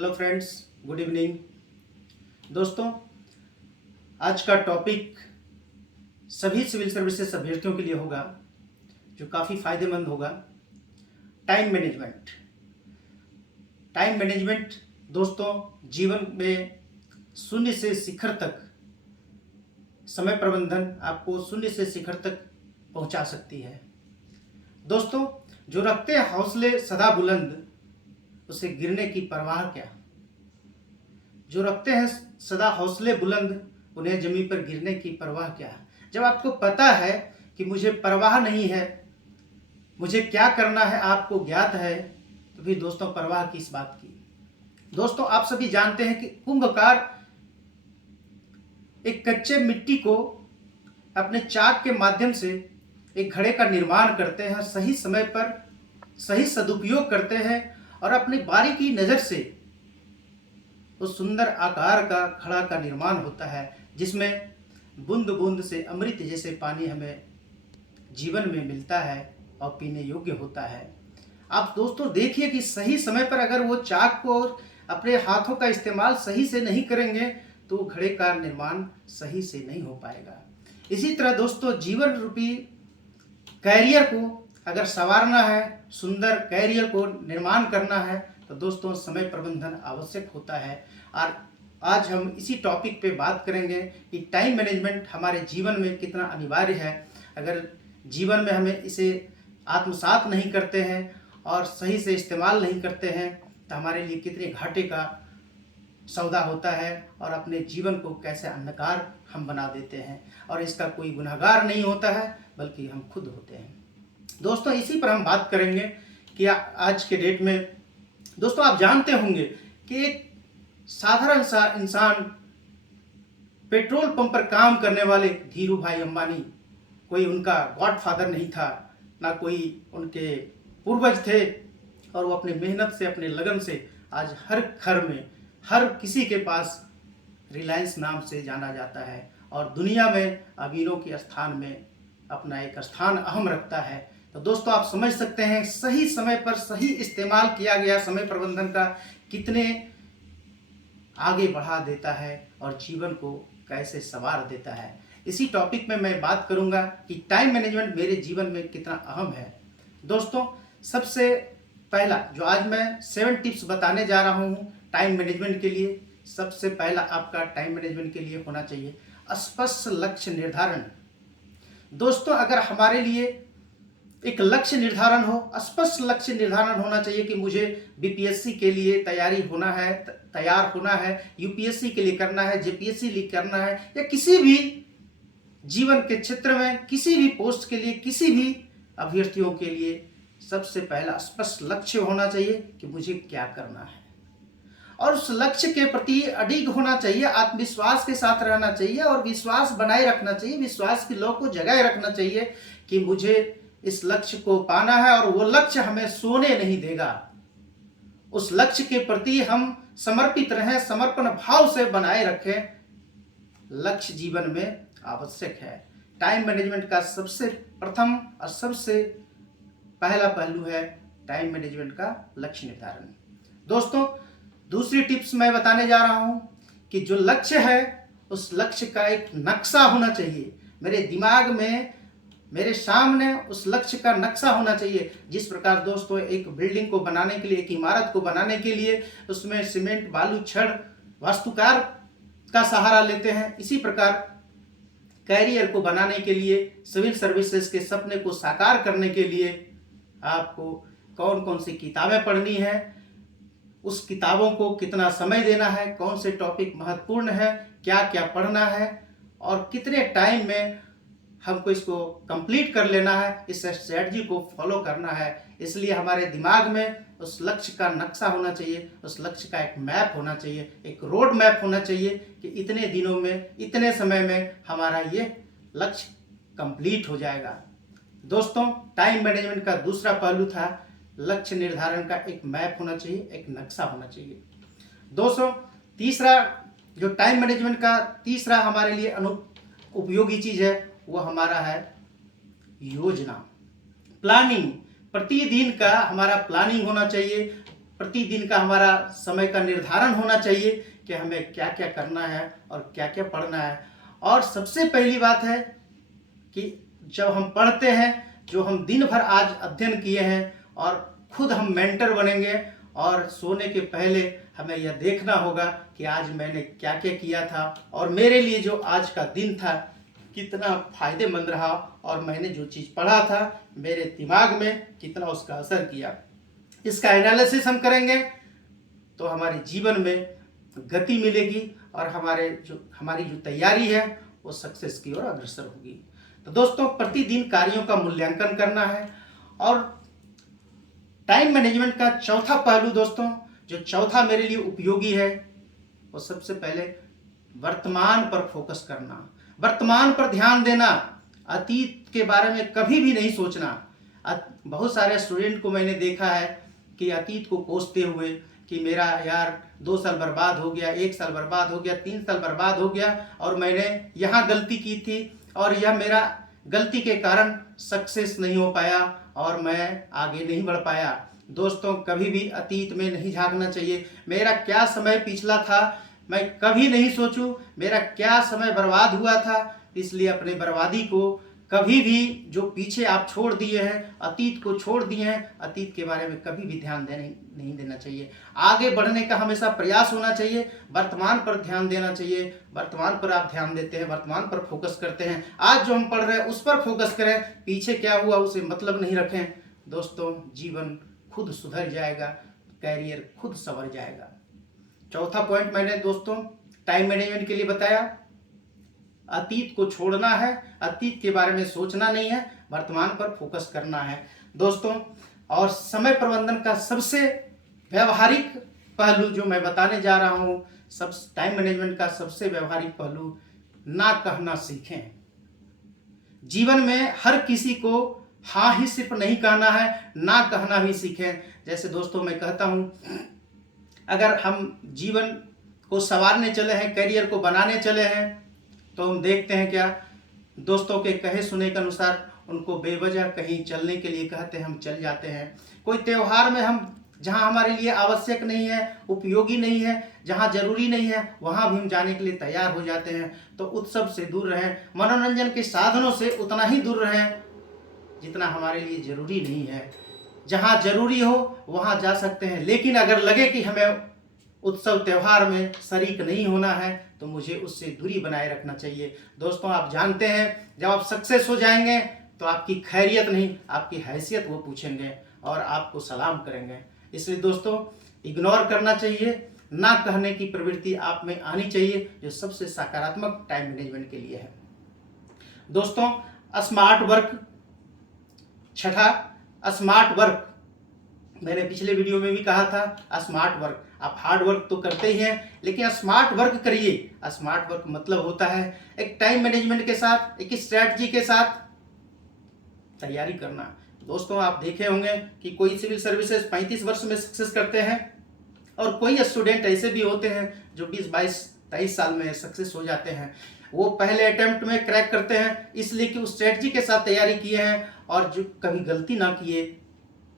Hello friends, good evening. दोस्तों, आज का टॉपिक सभी सिविल सर्विसेज अभ्यर्थियों के लिए होगा जो काफ़ी फायदेमंद होगा। Time management. टाइम मैनेजमेंट दोस्तों जीवन में शून्य से शिखर तक, समय प्रबंधन आपको शून्य से शिखर तक पहुंचा सकती है। दोस्तों, जो रखते हैं हौसले सदा बुलंद, उसे गिरने की परवाह क्या। जो रखते हैं सदा हौसले बुलंद, उन्हें जमीन पर गिरने की परवाह क्या। जब आपको पता है कि मुझे परवाह नहीं है, मुझे क्या करना है आपको ज्ञात है, तो फिर दोस्तों परवाह किस बात की। दोस्तों, आप सभी जानते हैं कि कुंभकार एक कच्चे मिट्टी को अपने चाक के माध्यम से एक घड़े का निर्माण करते हैं, सही समय पर सही सदुपयोग करते हैं और अपनी बारीकी नज़र से उस सुंदर आकार का घड़ा का निर्माण होता है, जिसमें बूंद बूंद से अमृत जैसे पानी हमें जीवन में मिलता है और पीने योग्य होता है। आप दोस्तों देखिए कि सही समय पर अगर वो चाक को अपने हाथों का इस्तेमाल सही से नहीं करेंगे तो घड़े का निर्माण सही से नहीं हो पाएगा। इसी तरह दोस्तों, जीवन रूपी कैरियर को अगर संवारना है, सुंदर कैरियर को निर्माण करना है, तो दोस्तों समय प्रबंधन आवश्यक होता है। और आज हम इसी टॉपिक पे बात करेंगे कि टाइम मैनेजमेंट हमारे जीवन में कितना अनिवार्य है। अगर जीवन में हमें इसे आत्मसात नहीं करते हैं और सही से इस्तेमाल नहीं करते हैं तो हमारे लिए कितने घाटे का सौदा होता है और अपने जीवन को कैसे अंधकार हम बना देते हैं, और इसका कोई गुनहगार नहीं होता है बल्कि हम खुद होते हैं। दोस्तों, इसी पर हम बात करेंगे कि आज के डेट में दोस्तों आप जानते होंगे कि एक साधारण सा इंसान, पेट्रोल पंप पर काम करने वाले धीरू भाई अंबानी, कोई उनका गॉडफादर नहीं था, ना कोई उनके पूर्वज थे, और वो अपनी मेहनत से, अपने लगन से आज हर घर में, हर किसी के पास रिलायंस नाम से जाना जाता है और दुनिया में अमीरों के स्थान में अपना एक स्थान अहम रखता है। तो दोस्तों आप समझ सकते हैं सही समय पर सही इस्तेमाल किया गया समय प्रबंधन का कितने आगे बढ़ा देता है और जीवन को कैसे संवार देता है। इसी टॉपिक में मैं बात करूंगा कि टाइम मैनेजमेंट मेरे जीवन में कितना अहम है। दोस्तों, सबसे पहला जो आज मैं 7 टिप्स बताने जा रहा हूँ टाइम मैनेजमेंट के लिए, सबसे पहला आपका टाइम मैनेजमेंट के लिए होना चाहिए स्पष्ट लक्ष्य निर्धारण। दोस्तों, अगर हमारे लिए एक लक्ष्य निर्धारण हो, स्पष्ट लक्ष्य निर्धारण होना चाहिए कि मुझे बीपीएससी के लिए तैयारी होना है, तैयार होना है, यूपीएससी के लिए करना है, जेपीएससी के लिए करना है, या किसी भी जीवन के क्षेत्र में किसी भी पोस्ट के लिए, किसी भी अभ्यर्थियों के लिए सबसे पहला स्पष्ट लक्ष्य होना चाहिए कि मुझे क्या करना है, और उस लक्ष्य के प्रति अडिग होना चाहिए, आत्मविश्वास के साथ रहना चाहिए और विश्वास बनाए रखना चाहिए, विश्वास की लौ को जगाए रखना चाहिए कि मुझे इस लक्ष्य को पाना है और वो लक्ष्य हमें सोने नहीं देगा। उस लक्ष्य के प्रति हम समर्पित रहें, समर्पण भाव से बनाए रखें। लक्ष्य जीवन में आवश्यक है। टाइम मैनेजमेंट का सबसे प्रथम और सबसे पहला पहलू है टाइम मैनेजमेंट का लक्ष्य निर्धारण। दोस्तों, दूसरी टिप्स मैं बताने जा रहा हूं कि जो लक्ष्य है उस लक्ष्य का एक नक्शा होना चाहिए। मेरे दिमाग में, मेरे सामने उस लक्ष्य का नक्शा होना चाहिए। जिस प्रकार दोस्तों एक बिल्डिंग को बनाने के लिए, एक इमारत को बनाने के लिए उसमें सीमेंट, बालू, छड़, वास्तुकार का सहारा लेते हैं, इसी प्रकार कैरियर को बनाने के लिए, सिविल सर्विसेज के सपने को साकार करने के लिए आपको कौन कौन सी किताबें पढ़नी है, उस किताबों को कितना समय देना है, कौन से टॉपिक महत्वपूर्ण है, क्या क्या पढ़ना है और कितने टाइम में हमको इसको कंप्लीट कर लेना है, इस स्ट्रेटजी को फॉलो करना है। इसलिए हमारे दिमाग में उस लक्ष्य का नक्शा होना चाहिए, उस लक्ष्य का एक मैप होना चाहिए, एक रोड मैप होना चाहिए कि इतने दिनों में, इतने समय में हमारा ये लक्ष्य कंप्लीट हो जाएगा। दोस्तों, टाइम मैनेजमेंट का दूसरा पहलू था लक्ष्य निर्धारण का एक मैप होना चाहिए, एक नक्शा होना चाहिए। दोस्तों, तीसरा जो टाइम मैनेजमेंट का तीसरा हमारे लिए उपयोगी चीज है वो हमारा है योजना, प्लानिंग। प्रतिदिन का हमारा प्लानिंग होना चाहिए। प्रतिदिन का हमारा समय का निर्धारण होना चाहिए कि हमें क्या क्या करना है और क्या क्या पढ़ना है। और सबसे पहली बात है कि जब हम पढ़ते हैं, जो हम दिन भर आज अध्ययन किए हैं, और खुद हम मेंटर बनेंगे, और सोने के पहले हमें यह देखना होगा कि आज मैंने क्या क्या किया था और मेरे लिए जो आज का दिन था कितना फायदेमंद रहा, और मैंने जो चीज़ पढ़ा था मेरे दिमाग में कितना उसका असर किया। इसका एनालिसिस हम करेंगे तो हमारे जीवन में गति मिलेगी और हमारी जो तैयारी है वो सक्सेस की ओर अग्रसर होगी। तो दोस्तों, प्रतिदिन कार्यों का मूल्यांकन करना है। और टाइम मैनेजमेंट का चौथा पहलू दोस्तों, जो चौथा मेरे लिए उपयोगी है, वो सबसे पहले वर्तमान पर फोकस करना, वर्तमान पर ध्यान देना, अतीत के बारे में कभी भी नहीं सोचना। बहुत सारे स्टूडेंट को मैंने देखा है कि अतीत को कोसते हुए कि मेरा यार 2 साल बर्बाद हो गया, 1 साल बर्बाद हो गया, 3 साल बर्बाद हो गया, और मैंने यहाँ गलती की थी और यह मेरा गलती के कारण सक्सेस नहीं हो पाया और मैं आगे नहीं बढ़ पाया। दोस्तों, कभी भी अतीत में नहीं झांकना चाहिए। मेरा क्या समय पिछला था मैं कभी नहीं सोचूं, मेरा क्या समय बर्बाद हुआ था। इसलिए अपने बर्बादी को कभी भी, जो पीछे आप छोड़ दिए हैं, अतीत को छोड़ दिए हैं, अतीत के बारे में कभी भी ध्यान नहीं देना चाहिए। आगे बढ़ने का हमेशा प्रयास होना चाहिए, वर्तमान पर ध्यान देना चाहिए। वर्तमान पर आप ध्यान देते हैं, वर्तमान पर फोकस करते हैं, आज जो हम पढ़ रहे हैं उस पर फोकस करें, पीछे क्या हुआ उसे मतलब नहीं रखें। दोस्तों, जीवन खुद सुधर जाएगा, कैरियर खुद संवर जाएगा। चौथा पॉइंट मैंने दोस्तों टाइम मैनेजमेंट के लिए बताया, अतीत को छोड़ना है, अतीत के बारे में सोचना नहीं है, वर्तमान पर फोकस करना है दोस्तों। और समय प्रबंधन का सबसे व्यवहारिक पहलू जो मैं बताने जा रहा हूँ, सब टाइम मैनेजमेंट का सबसे व्यवहारिक पहलू, ना कहना सीखें। जीवन में हर किसी को हाँ ही सिर्फ नहीं कहना है, ना कहना भी सीखें। जैसे दोस्तों मैं कहता हूँ, अगर हम जीवन को संवारने चले हैं, करियर को बनाने चले हैं, तो हम देखते हैं क्या, दोस्तों के कहे सुने के अनुसार उनको बेवजह कहीं चलने के लिए कहते हैं, हम चल जाते हैं। कोई त्यौहार में हम जहां हमारे लिए आवश्यक नहीं है, उपयोगी नहीं है, जहां जरूरी नहीं है, वहां भी हम जाने के लिए तैयार हो जाते हैं। तो उत्सव से दूर रहें, मनोरंजन के साधनों से उतना ही दूर रहें जितना हमारे लिए जरूरी नहीं है। जहां जरूरी हो वहां जा सकते हैं, लेकिन अगर लगे कि हमें उत्सव त्यौहार में शरीक नहीं होना है तो मुझे उससे दूरी बनाए रखना चाहिए। दोस्तों, आप जानते हैं जब आप सक्सेस हो जाएंगे तो आपकी खैरियत नहीं, आपकी हैसियत वो पूछेंगे और आपको सलाम करेंगे। इसलिए दोस्तों, इग्नोर करना चाहिए, ना कहने की प्रवृत्ति आप में आनी चाहिए, जो सबसे सकारात्मक टाइम मैनेजमेंट के लिए है। दोस्तों, स्मार्ट वर्क, छठा स्मार्ट वर्क, मैंने पिछले वीडियो में भी कहा था स्मार्ट वर्क। आप हार्ड वर्क तो करते ही हैं, लेकिन स्मार्ट वर्क करिए। स्मार्ट वर्क मतलब होता है एक टाइम मैनेजमेंट के साथ, एक स्ट्रैटेजी के साथ तैयारी करना। दोस्तों, आप देखे होंगे कि कोई सिविल सर्विसेज 35 वर्ष में सक्सेस करते हैं, और कोई स्टूडेंट ऐसे भी होते हैं जो 20, 22, 23 साल में सक्सेस हो जाते हैं। वो पहले अटेम्प्ट में क्रैक करते हैं इसलिए कि उस स्ट्रैटेजी के साथ तैयारी किए हैं और जो कभी गलती ना किए,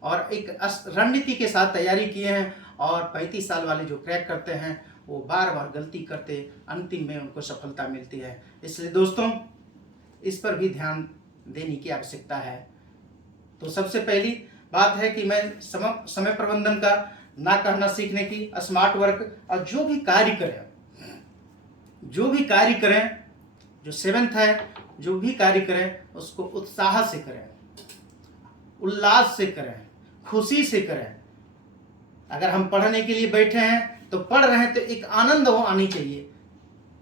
और एक रणनीति के साथ तैयारी किए हैं। और 35 साल वाले जो क्रैक करते हैं वो बार बार गलती करते, अंतिम में उनको सफलता मिलती है। इसलिए दोस्तों, इस पर भी ध्यान देने की आवश्यकता है। तो सबसे पहली बात है कि मैं समय प्रबंधन का ना कहना सीखने की, स्मार्ट वर्क, और जो भी कार्य करें, जो 7th है, जो भी कार्य करें उसको उत्साह से करें, उल्लास से करें, खुशी से करें। अगर हम पढ़ने के लिए बैठे हैं तो पढ़ रहे हैं तो एक आनंद वो आनी चाहिए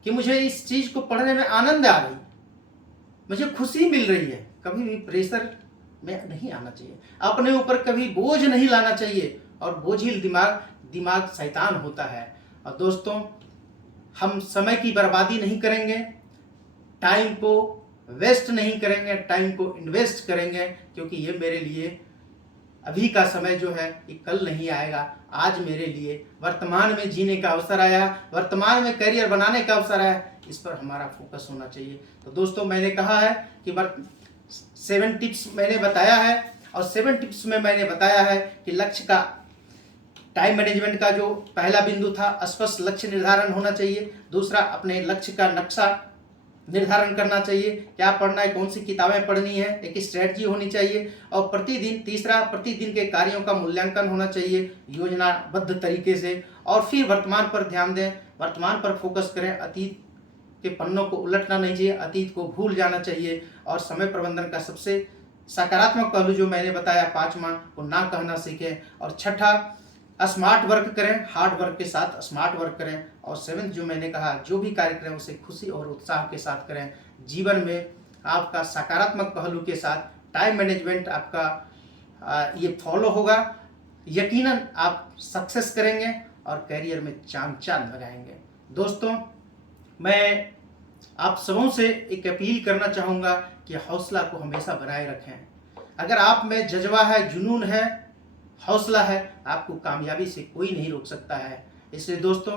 कि मुझे इस चीज को पढ़ने में आनंद आ रही, मुझे खुशी मिल रही है। कभी भी प्रेशर में नहीं आना चाहिए, अपने ऊपर कभी बोझ नहीं लाना चाहिए, और बोझिल दिमाग शैतान होता है। और दोस्तों, हम समय की बर्बादी नहीं करेंगे, टाइम को वेस्ट नहीं करेंगे, टाइम को इन्वेस्ट करेंगे, क्योंकि ये मेरे लिए अभी का समय जो है ये कल नहीं आएगा। आज मेरे लिए वर्तमान में जीने का अवसर आया, वर्तमान में करियर बनाने का अवसर आया, इस पर हमारा फोकस होना चाहिए। तो दोस्तों, मैंने कहा है कि 7 टिप्स मैंने बताया है, और 7 टिप्स में मैंने बताया है कि लक्ष्य का टाइम मैनेजमेंट का जो पहला बिंदु था, स्पष्ट लक्ष्य निर्धारण होना चाहिए। दूसरा, अपने लक्ष्य का नक्शा निर्धारण करना चाहिए, क्या पढ़ना है, कौन सी किताबें पढ़नी है, एक स्ट्रेटजी होनी चाहिए। और प्रतिदिन, तीसरा, प्रतिदिन के कार्यों का मूल्यांकन होना चाहिए योजनाबद्ध तरीके से। और फिर वर्तमान पर ध्यान दें, वर्तमान पर फोकस करें, अतीत के पन्नों को उलटना नहीं चाहिए, अतीत को भूल जाना चाहिए। और समय प्रबंधन का सबसे सकारात्मक पहलू जो मैंने बताया, पांचवा, वो ना कहना सीखें। और छठा, स्मार्ट वर्क करें, हार्ड वर्क के साथ स्मार्ट वर्क करें। और सेवेंथ जो मैंने कहा, जो भी कार्य करें उसे खुशी और उत्साह के साथ करें। जीवन में आपका सकारात्मक पहलू के साथ टाइम मैनेजमेंट आपका ये फॉलो होगा, यकीनन आप सक्सेस करेंगे और करियर में चांद चांद लगाएंगे। दोस्तों, मैं आप सबों से एक अपील करना चाहूँगा कि हौसला को हमेशा बनाए रखें। अगर आप में जज्बा है, जुनून है, हौसला है, आपको कामयाबी से कोई नहीं रोक सकता है। इसलिए दोस्तों,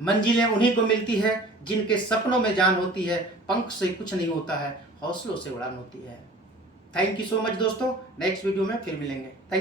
मंजिलें उन्हीं को मिलती है जिनके सपनों में जान होती है। पंख से कुछ नहीं होता है, हौसलों से उड़ान होती है। थैंक यू सो मच दोस्तों, नेक्स्ट वीडियो में फिर मिलेंगे। थैंक